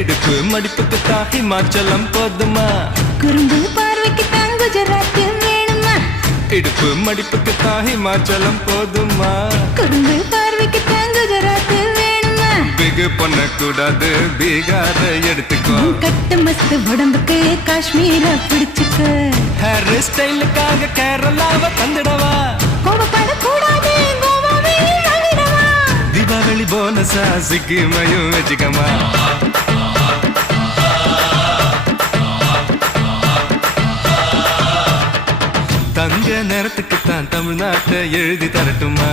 இடுப்பு மடிப்புக்கு தான் ஹிமாச்சலம் போதுமா குறும்பு பார்வைக்கு தான் குஜராத் வேணுமா இடுப்பு மடிப்புக்கு தான் ஹிமாச்சலம் போதுமா குறும்பு பார்வைக்கு தான் குஜராத் வேணுமா பிகு பண்ணக்கூடாது பீகார எடுத்துக்கோ கட்டு மஸ்து உடம்புக்கு காஷ்மீர பிடிச்சுக்க ஹேர் ஸ்டைலுக்காக கேரளாவை தந்துடவா கோபப்படக்கூடாது கோவாவே வாங்கிடவா தீபாவளி போனஸா சிக்கிமையும் வச்சுக்கமா தங்க நேரத்துக்கு தான் தமிழ்நாட்டை எழுதி தரட்டுமா